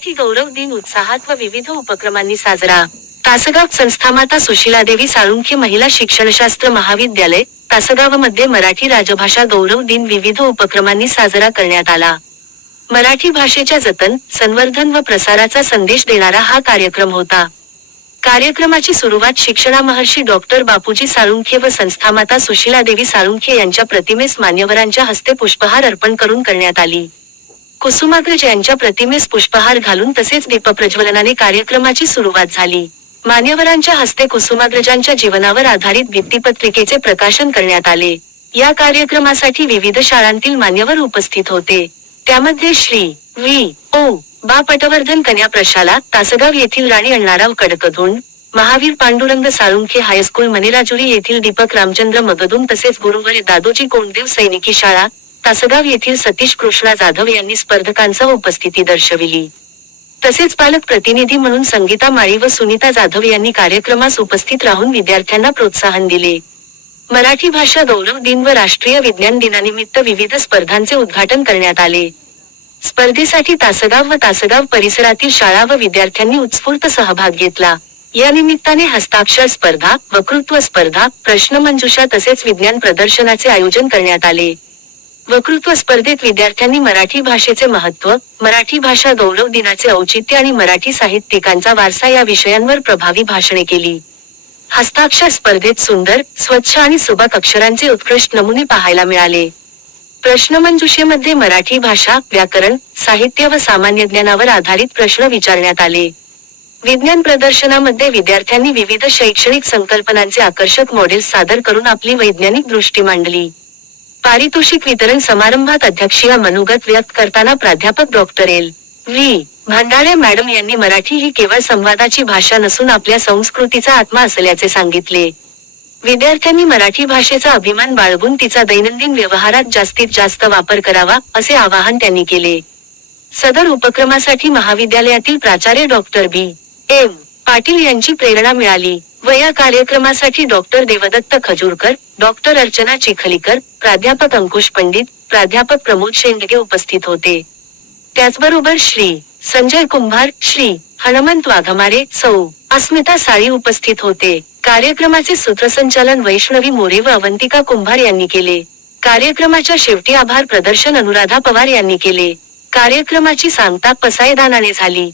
मराठी गौरव दिन उत्साहात व विविध उपक्रमांनी साजरा. तासगाव संस्थामाता सुशीलादेवी साळुंखे महिला शिक्षणशास्त्र महाविद्यालय, तासगावमध्ये मराठी राजभाषा गौरव दिन विविध उपक्रमांनी साजरा करण्यात आला. मराठी भाषेच्या जतन, संवर्धन व प्रसाराचा संदेश देणारा हा कार्यक्रम होता. कार्यक्रमाची सुरुवात शिक्षणामहर्षी डॉक्टर बापूजी साळुंखे व संस्थामाता सुशीलादेवी साळुंखे यांच्या प्रतिमेस मान्यवरांच्या हस्ते पुष्पहार अर्पण करून करण्यात आली. कुसुमाग्रज यांच्या प्रतिमेस पुष्पहार घालून तसेच दीपप्रज्वलनाने कार्यक्रमाची सुरुवात झाली. मान्यवरांच्या हस्ते कुसुमाग्रजांच्या जीवनावर आधारित भित्तिपत्रिकेचे प्रकाशन करण्यात आले. या कार्यक्रमासाठी विविध शाळांतील मान्यवर उपस्थित होते. त्यामध्ये श्री वी. ओ. बा पटवर्धन कन्या प्रशाला, तासगाव येथील राणी अण्णाराव कडकधोंड, महावीर पांडुरंग साळुंखे हायस्कूल मनेराजुरी येथील दीपक रामचंद्र मगदुम तसेच गुरुवर दादोजी कोंडदेव सैनिकी शाळा, तासगाव येथील सतीश कृष्णा जाधव यांनी स्पर्धकांसह उपस्थिती दर्शविली. तसेच पालक प्रतिनिधी म्हणून संगीता माळी व सुनीता जाधव यांनी कार्यक्रमास उपस्थित राहून विद्यार्थ्यांना प्रोत्साहन दिले. मराठी भाषा गौरव दिन व राष्ट्रीय विज्ञान दिनानिमित्त विविध स्पर्धांचे उद्घाटन करण्यात आले. स्पर्धेसाठी तासगाव व तासगाव परिसरातील शाळा व विद्यार्थ्यांनी उत्स्फूर्त सहभाग घेतला. या निमित्ताने हस्ताक्षर स्पर्धा, वक्तृत्व स्पर्धा, प्रश्नमंजुषा तसेच विज्ञान प्रदर्शनाचे आयोजन करण्यात आले. वक्तृत्व स्पर्धेत विद्यार्थ्यांनी मराठी भाषेचे महत्त्व, मराठी भाषा गौरव दिनाचे औचित्य आणि मराठी साहित्यिकांचा वारसा या विषयांवर प्रभावी भाषणे केली. हस्ताक्षर स्पर्धेत सुंदर, स्वच्छ आणि सुबक अक्षरांचे उत्कृष्ट नमुने पाहायला मिळाले. प्रश्नमंजुषेमध्ये मराठी भाषा, व्याकरण, साहित्य व सामान्य ज्ञानावर आधारित प्रश्न विचारण्यात आले. विज्ञान प्रदर्शनामध्ये विद्यार्थ्यांनी विविध शैक्षणिक संकल्पनांचे आकर्षक मॉडेल्स सादर करून आपली वैज्ञानिक दृष्टी मांडली. पारितोषिक वितरण समारंभात अध्यक्षीय मनोगत व्यक्त करताना प्राध्यापक डॉक्टर एल. व्ही. भांडाळे मॅडम यांनी मराठी ही केवळ संवादाची भाषा नसून आपल्या संस्कृतीचा आत्मा असल्याचे सांगितले. विद्यार्थ्यांनी मराठी भाषेचा अभिमान बाळगून तिचा दैनंदिन व्यवहारात जास्तीत जास्त वापर करावा, असे आवाहन त्यांनी केले. सदर उपक्रमासाठी महाविद्यालयातील प्राचार्य डॉक्टर बी. एम. पाटील यांची प्रेरणा मिळाली व या कार्यक्रमासाठी डॉक्टर देवदत्त खजूरकर, डॉक्टर अर्चना चिखलीकर, प्राध्यापक अंकुश पंडित, प्राध्यापक प्रमोद शेंडगे उपस्थित होते. त्याचबरोबर श्री संजय कुंभार, श्री हनुमंत वाघमारे, सौ. अस्मिता साळी उपस्थित होते. कार्यक्रमाचे सूत्रसंचालन वैष्णवी मोरे व अवंतिका कुंभार यांनी केले. कार्यक्रमाच्या शेवटी आभार प्रदर्शन अनुराधा पवार यांनी केले. कार्यक्रमाची सांगता पसायदानाने झाली.